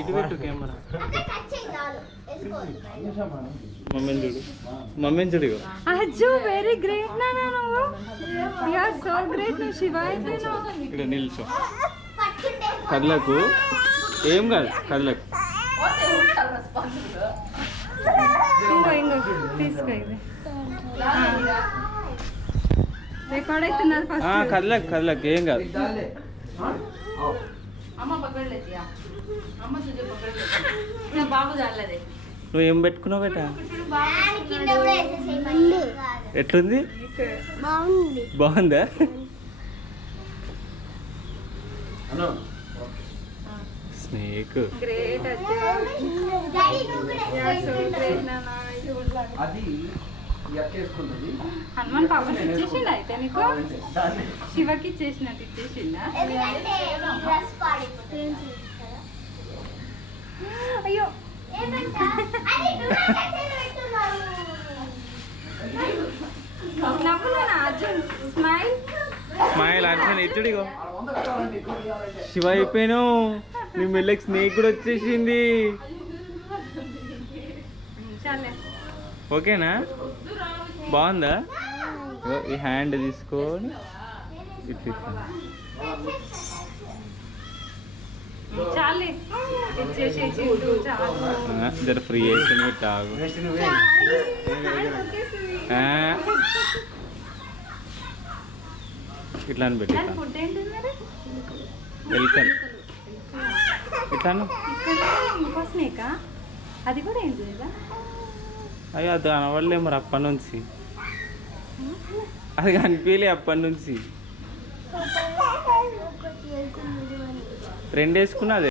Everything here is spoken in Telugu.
ఇటు పెట్టు కెమెరా. మమ్మీని చూడు, మమ్మీని చూడు. అజ్జు వెరీ గ్రేట్ నాన్న నువ్వు. You are so great. నువ్వు శివ అయిపోయినావు. ఇక్కడ నిల్చో. కళ్ళకు ఏం కాదు, కళ్ళకు. ఇంకో తీసుకో. ఇది రికార్డ్ అవుతున్నది ఫస్ట్. కళ్ళకు ఏం కాదు. నువ్వు ఏం పెట్టుకున్నావు బేట? ఎట్లుంది? బాగుందా? స్నేక్ గ్రేట్ హనుమాన్ పాపకి ఇచ్చేసిండు అయితే నీకు. శివకి ఇచ్చేసినట్టు ఇచ్చేసిండా? అయ్యో నవ్వునా అర్జున్. Smile smile. అర్జున్ ఇచ్చుడిగో. శివ అయిపోయాను. నీ మెల్లకి స్నేక్ కూడా వచ్చేసింది. చాలే. ఓకేనా? బాగుందా? ఈ హ్యాండ్ తీసుకొని ఇట్లా చాలే ఇచ్చేసేసి జర ఫ్రీ అయిపోయింది. తాగు. ఇట్లా అని పెట్టి ఫుడ్ ఏంటి మరి? వెల్కమ్. ఇట్లాను ఇంకో స్నేకా? అది కూడా ఏంటి? అయ్యో అది అనవడలే మరి అప్పటి నుంచి. అది కనిపించలే అప్పటి నుంచి. 2 వేసుకున్నా.